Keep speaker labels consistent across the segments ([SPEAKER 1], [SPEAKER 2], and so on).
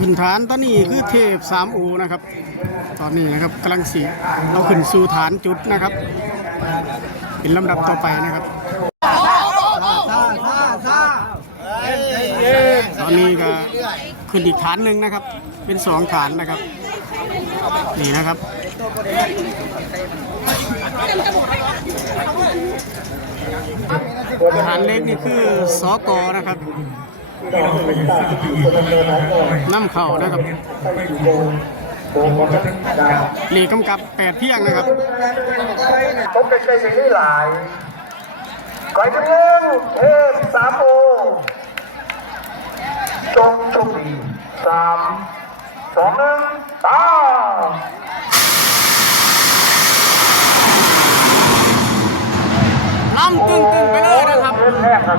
[SPEAKER 1] ขึ้นฐานตอนนี้คือเทพสามอูนะครับ ตอนนี้นะครับกำลังสีเราขึ้นสู่ฐานจุดนะครับ เป็นลำดับต่อไปนะครับ ตอนนี้ก็ขึ้นอีกฐานหนึ่งนะครับ เป็นสองฐานนะครับ นี่นะครับฐานเล็กนี่คือสอกอนะครับ น้ำเข่านะครับหลีกำกับแปดเที่ยงนะครับ
[SPEAKER 2] ผมเป็นใจสิ่งที่หลายขอให้ทุกท่านเทพสามโอจงโชคดีสามสองหนึ่งตา
[SPEAKER 1] ล้ำตึ้งตึ้งไปเลยนะครับ
[SPEAKER 2] เริ่มแรกครับ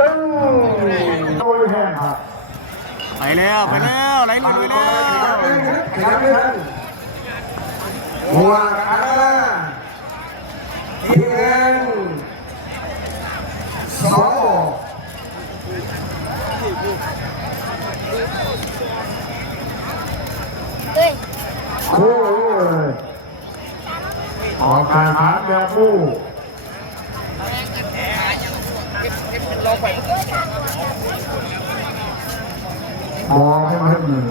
[SPEAKER 2] ตึ้งโอ้ยแห้งครับ
[SPEAKER 1] ไป แล้วไปแล้วไหลลงไปแล้ว
[SPEAKER 2] หัวขาทีเอ็นสองคู่ออกการหาแนวคู่ มองให้มันมือ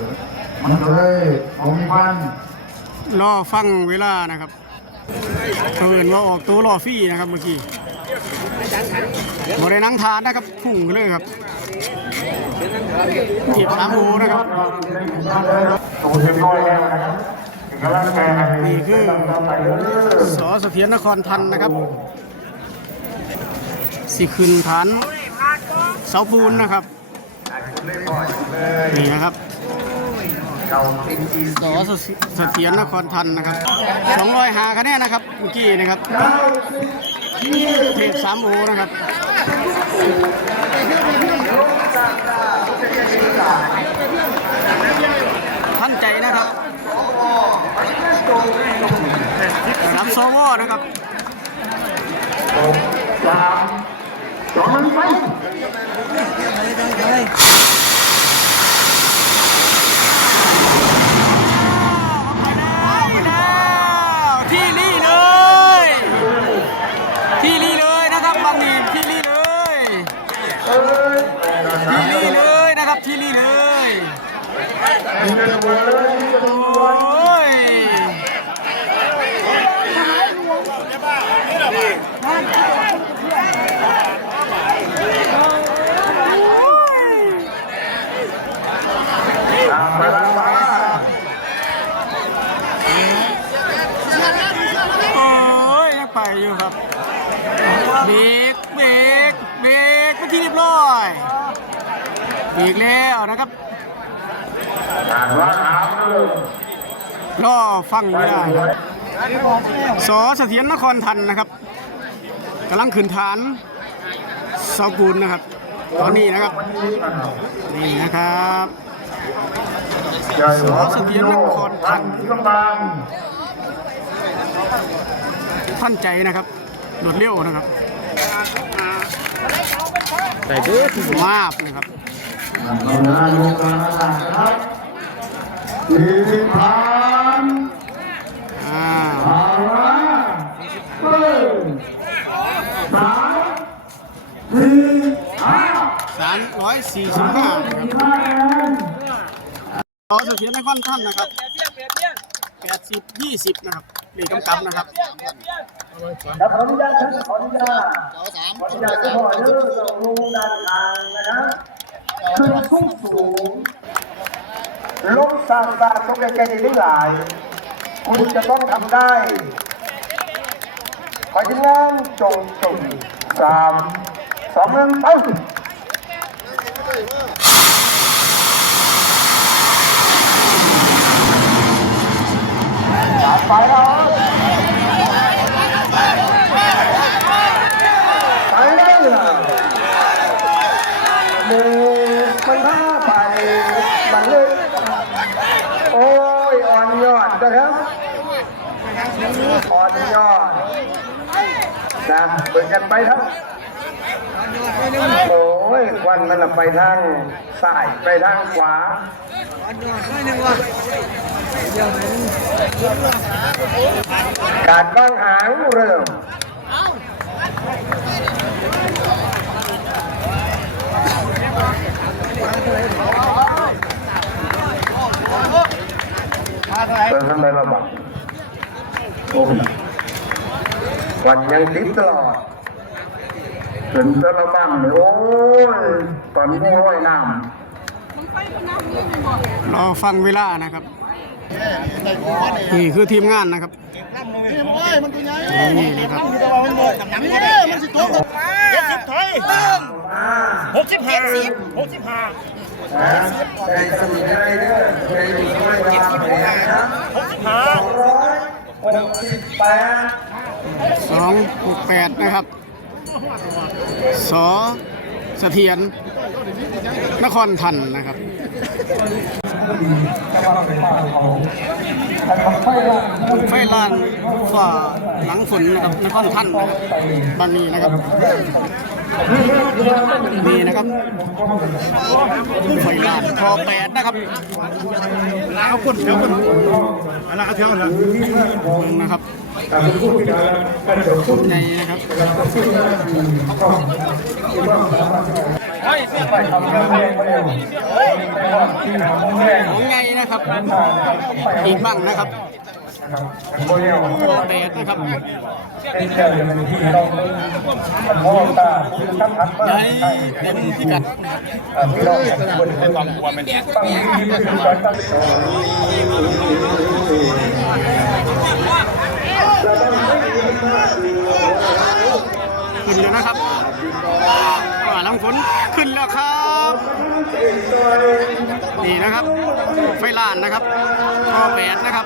[SPEAKER 2] มันจะได้เอามีพัน
[SPEAKER 1] รอฟังเวลานะครับเขาเห็นว่าออกตัวรอฟรี่นะครับเมื่อกี้บรินังทานนะครับพุ่งเลยครับเทียบสามโอนะครับ
[SPEAKER 2] ตูเสียงน้อยแล้วนะครับกำลังใจให้
[SPEAKER 1] นี่คือสอเสถียรนครทันนะครับ สิขึ้นฐานเสาปูนนะครับ นี่นะครับ
[SPEAKER 2] เราเป็นที
[SPEAKER 1] สอเสถียรนครทันนะครับ200หาคะแนนนะครับเมื่อกี้นะครับเทพสามโอนะครับท่านใจนะครับสามโซวอนะครับ
[SPEAKER 2] สาม สองนึ่งไป
[SPEAKER 1] ที่นี่เลย ที่นี่เลยนะครับบางนีที่นี่เลย ที่นี่เลยนะครับที่นี่เลยโอ้ยโอ้ยยังไปอยู่ครับเบรกเบรกเบรกเป็นที่เรียบร้อยอีกแล้วนะครับ
[SPEAKER 2] การว่าถามเลย
[SPEAKER 1] รอฟังเวลาครับสอเสถียรนครทันนะครับกำลังขึ้นฐานเสาปูนนะครับ ตอนนี้นะครับ นี่นะครับ
[SPEAKER 2] ใหญ่หัวสุดยอดพันกำลัง
[SPEAKER 1] ท่านใจนะครับรวดเร็วนะครับ
[SPEAKER 3] ใส่เด้อ
[SPEAKER 1] มาบนะครับ
[SPEAKER 2] กำลังลงมาครับสี่สิบพัน
[SPEAKER 1] อ่า
[SPEAKER 2] เอาละหนึ่งสามสี่ห้า
[SPEAKER 1] สามร้อยสี่สิบห้านะครับ
[SPEAKER 2] คะแนน
[SPEAKER 1] สอเสถียรนครทันนะครับแปดสิบยี่สิบนะครับนี่กำกับนะครับ
[SPEAKER 2] ครับขออนุญาตครับขออนุญาตขออนุญาตจะขอเรื่องลงด้านทางนะครับขึ้นสูงสูง ลงสร้างสางตรงใกล้ๆได้หลาย คุณจะต้องทำได้ขอทีมงานจงจงสามสองหนึ่งไปไปแล้วไปเลยล่ะหมูมันพาไป มันเลย โอ้ยอ่อนยอดนะครับอ่อนยอดนะเปิดกันไปครับโอ้ยควันมันไปทางซ้ายไปทางขวาการบ้างหางเริ่ม เปิดทำไมระบัดโอ้ยวันยังติดตลอดถึงจะระบังเนี่ยโอ้ยตอนนี้ไม่ร้อยน้
[SPEAKER 1] รอฟังเวลานะครับ นี่คือทีมงานนะครับนี่นะครับ
[SPEAKER 3] หกสิบห้าหกสิบห้าำ
[SPEAKER 2] นะในสมุนไรเนี่ยในสมุนไพรเวลาไปนะครับ
[SPEAKER 3] หกสิบห้า
[SPEAKER 2] สองร้อยหกสิบแปด
[SPEAKER 1] สองหกแปดนะครับ สอเสถียรนครทันนะครับไฟลานฝ่าหลังฝนนะครับนครทันนะครับบานนี้นะครับ นี่นะครับไฟลานคอแปดนะครับ
[SPEAKER 3] ลาวคนเดียวกันอะไรเอาเที่ยวละ
[SPEAKER 1] นะครับในนะครับของไงนะครับ อีกบ้างนะครับ คอแปดนะครับใหญ่เต็มพิกัดนะครับขึ้นแล้วนะครับอ่าหลังฝนขึ้นแล้วครับนี่นะครับ ไฟลานนะครับคอแปดนะครับ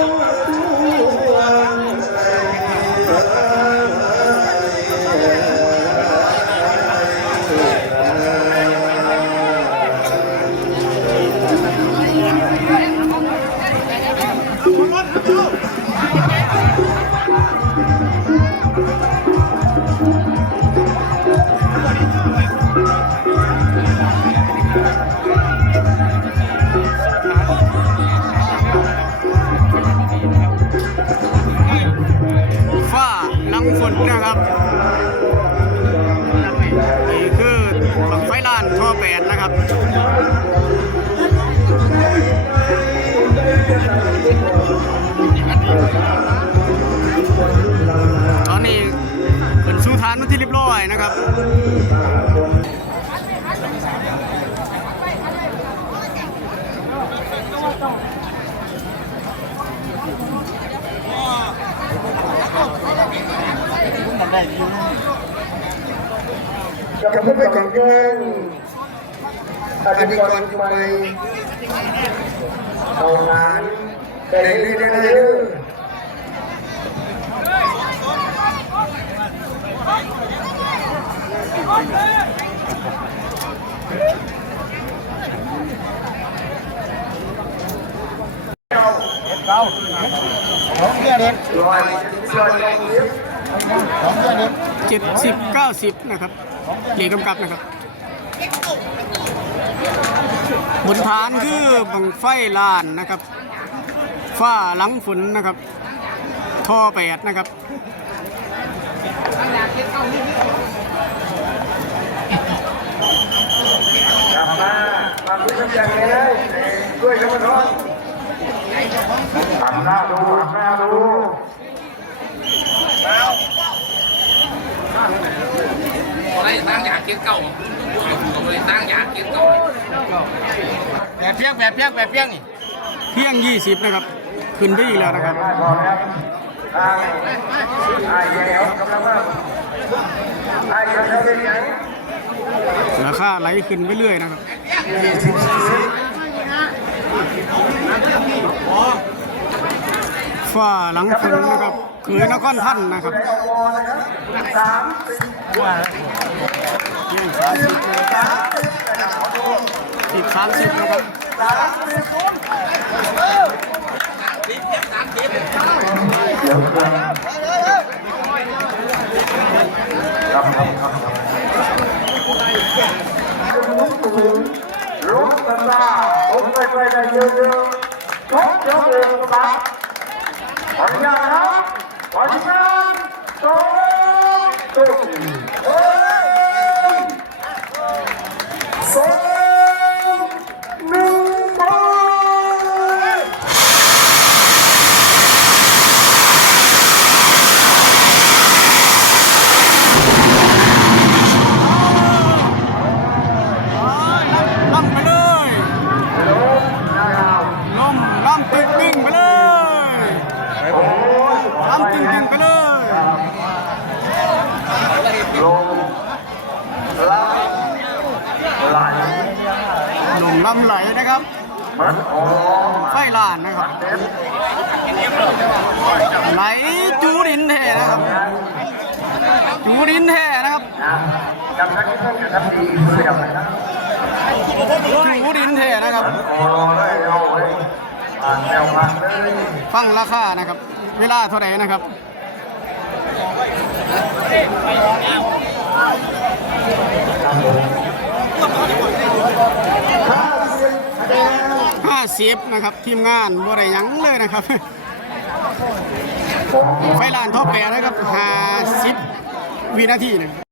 [SPEAKER 1] ฝ้า อยนะครับ
[SPEAKER 2] จะไม่ไปจัดการอธิกรใหม่เอางานได้เรื่อยๆ
[SPEAKER 1] เจ็ดสิบเก้าสิบนะครับเหลีกำกับนะครับบนฐานคือบังไฟลานนะครับฝ้าหลังฝนนะครับ ท่อแปดนะครับ
[SPEAKER 2] กลับมา มาคุยกันอย่างนี้เลยด้วยกันมาทอนทำหน้าดูทำหน้าดู
[SPEAKER 4] อะไรตั้งอยากเก็บเก่าตั้งอยากเก็บเก่า
[SPEAKER 3] แบบเพียงแบบเพียงแบบเพียงนี่
[SPEAKER 1] เที่ยงยี่สิบนะครับ ขึ้นได้อีกแล้วนะครับ
[SPEAKER 2] ไอ้ใหญ่เอากำลังมาไอ้กำลังเป็นไง
[SPEAKER 1] ราคาไหลขึ้นไปเรื่อยนะครับ
[SPEAKER 2] ยี่สิบสี่
[SPEAKER 1] ฝ้าหลังฝนนะครับเขยนครท่านนะครับ
[SPEAKER 2] เอาวอนะครับสามสิบ
[SPEAKER 1] เที่ยงสามสิบ
[SPEAKER 2] สามสิบนะครับ
[SPEAKER 1] สามสิบนะครับ
[SPEAKER 2] สามสิบครับครับครับ รถกันมาผมไปไปได้เยอะๆรถ ลำ
[SPEAKER 1] ไห
[SPEAKER 2] ล
[SPEAKER 1] นะครับไฟลานนะครับ ไหลจูรินแท่นะครับ จูรินแท่นะครับ
[SPEAKER 2] จูริน
[SPEAKER 1] แท่นะครับ ฟังราคานะครับ เวลาเท่าไหร่นะครับครับ 50นะครับทีมงานบ่ได้ยังเลยนะครับ ไฟลานท่อแปรนะครับหาซิบวินาทีหนึง